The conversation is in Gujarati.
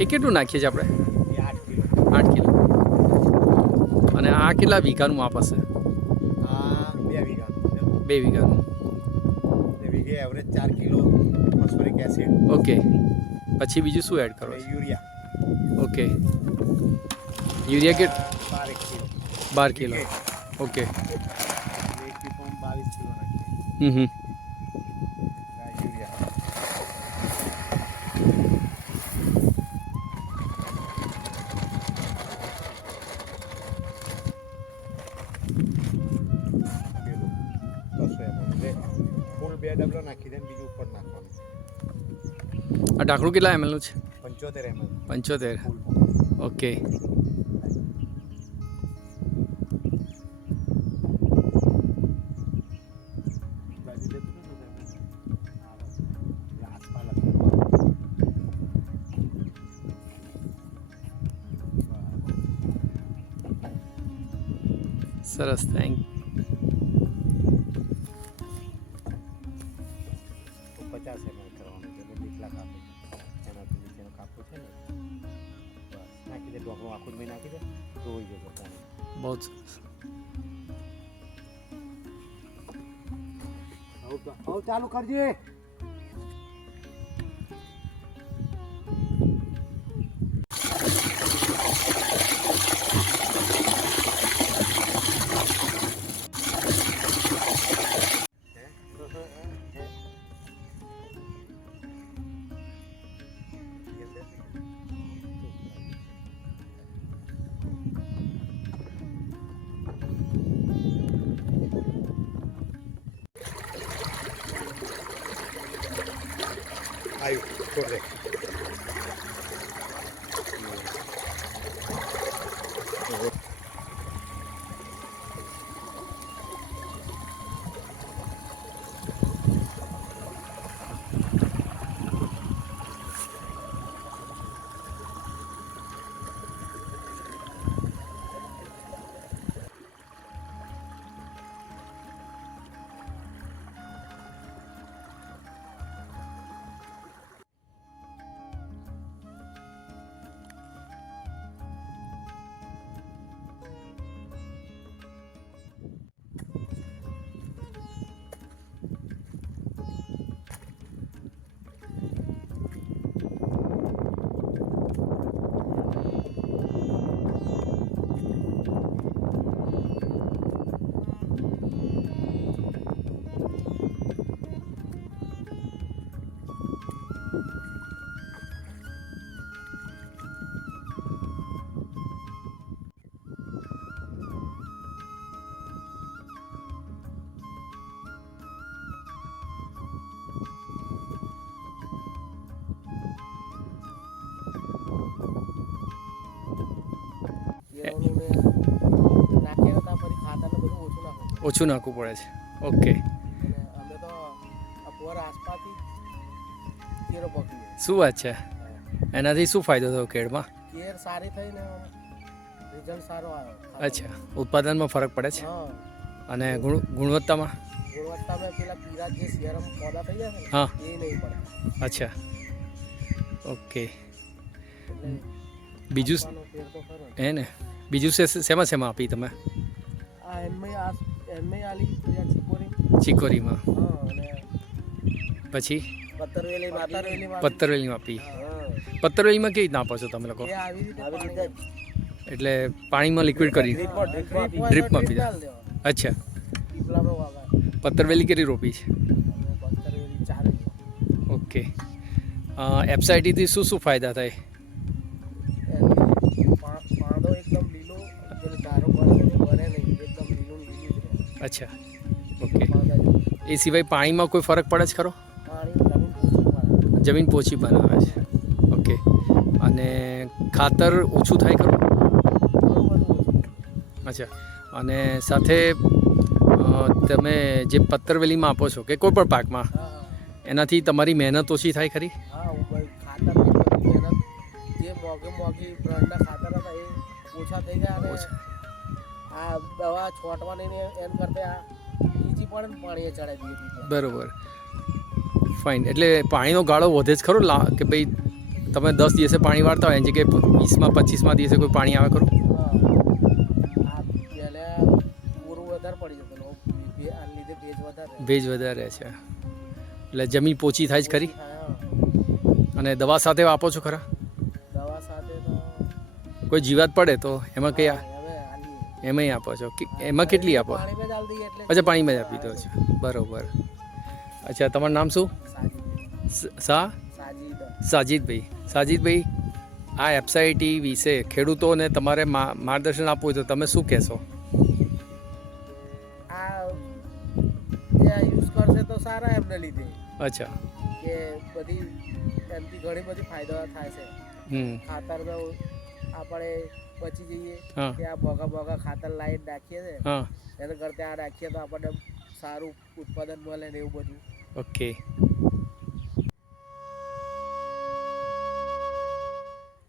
એ કેટલું નાખીએ છીએ આપણે? આઠ કિલો. અને આ કેટલા વીઘાનું માપ હશે? આ બે વીઘાનું. બે વીઘે એવરેજ ચાર કિલો ફોસ્ફરિક એસિડ. ઓકે. પછી બીજું શું એડ કરો યુરિયા. ઓકે. યુરિયા કેટ બાર કિલો. ઓકે. હમ હમ. ડબલો નાખી દે બીજું ઉપર નાખવાનું. આ ઢાંકણું કેટલા એમએલનું છે? પંચોતેર એમએલ પંચોતેર. ઓકે. સરસ થેન્ક પચાસ એમ કરવાનું છે એટલે કેટલા કાપે એનાથી નીચેનો કાપો છે ને બસ. નાખી દે ઢોકળું આખું મેં નાખી દે ધોઈ જશે પાણી. બહુ જ ચાલુ કરજે. આવ્યું છોડ ઓછું નાખવું ઓછું નાખવું પડે છે. ઓકે. શું વાત છે? એનાથી શું ફાયદો થયો કેળમાં? કેર સારી થઈને રિઝલ્ટ સારો આવ્યો. અચ્છા. ઉત્પાદનમાં ફરક પડે છે? હા. અને ગુણ ગુણવત્તામાં? ગુણવત્તામાં પેલા પીરા જે સિયરમ પોદા થઈ જાય હા. એ નહીં પડે. અચ્છા. ઓકે. બીજું. હે ને? બીજું શે- શેમાં શેમાં આપી તમે? ચીકોરીમાં. પછી? પત્તરવેલી પત્તરવેલી પત્તરવેલીમાં આપી. પત્તરવેલીમાં કેવી રીતના આપો છો તમે લોકો? એ આવી રીતે આવી રીતે એટલે પાણીમાં લિક્વિડ કરી ડ્રીપમાં પી અચ્છા. પત્તરવેલી કેટલી રોપી છે? ઓકે. એપસાઇટીથી શું શું ફાયદા થાય એની પા- પાંદો એકદમ લીલો પેલો ધારો બને નહીં બને નહીં એકદમ લીલું ને લીલું જ રહે અચ્છા. ઓકે. એ સિવાય પાણીમાં કોઈ ફરક પડે છે ખરો? જમીન પોચી બનાવે છે. ઓકે. અને ખાતર ઓછું થાય ખરું? અચ્છા. અને સાથે તમે જે પત્તરવેલીમાં આપો છો કે કોઈ પણ પાકમાં એનાથી તમારી મહેનત ઓછી થાય ખરી? ખાતર જે બ્રાન્ડના ખાતર હતા એ ઓછા થઈ ગયા ઓછા. આ દવા છોટવાની ને એમ કરતા આ બીજી પણ પાણીએ ચડાવી દીધી બરોબર. ફાઇન એટલે પાણીનો ગાળો વધે જ ખરો? લા કે ભાઈ તમે દસ દિવસે પાણી વાળતા હોય એની જગ્યાએ વીસમાં પચીસમાં દિવસે કોઈ પાણી આવે ખરું? ભેજ વધારે. છે. એટલે જમીન પોચી થાય જ ખરી. અને દવા સાથે આપો છો ખરા? દવા સાથે કોઈ જીવાત પડે તો એમાં આલીએ. એમાંય આપો છો. કે- એમાં કેટલી આપો? અચ્છા પાણીમાં જ આપી દો છો. બરોબર. અચ્છા તમારું નામ શું? સ- સાજીદભાઈ. સાજીદભાઈ આ વેબસાઇટ વિશે ખેડૂતોને તમારે માર્ગદર્શન આપવું હોય તો તમે શું કહેશો? આ જે યુઝ કરશે તો સારા એમને લીધે. અચ્છા. કે બધી એમથી ઘણી બધી ફાયદા થાય છે. હમ. ખાતર આપણે બચી જઈએ. કે આ ભોગા ભોગા ખાતર લાઈટ નાખીએ છે. એના કરતાં આ રાખીએ તો આપણને સારું ઉત્પાદન મળે ને એવું બધું. ઓકે.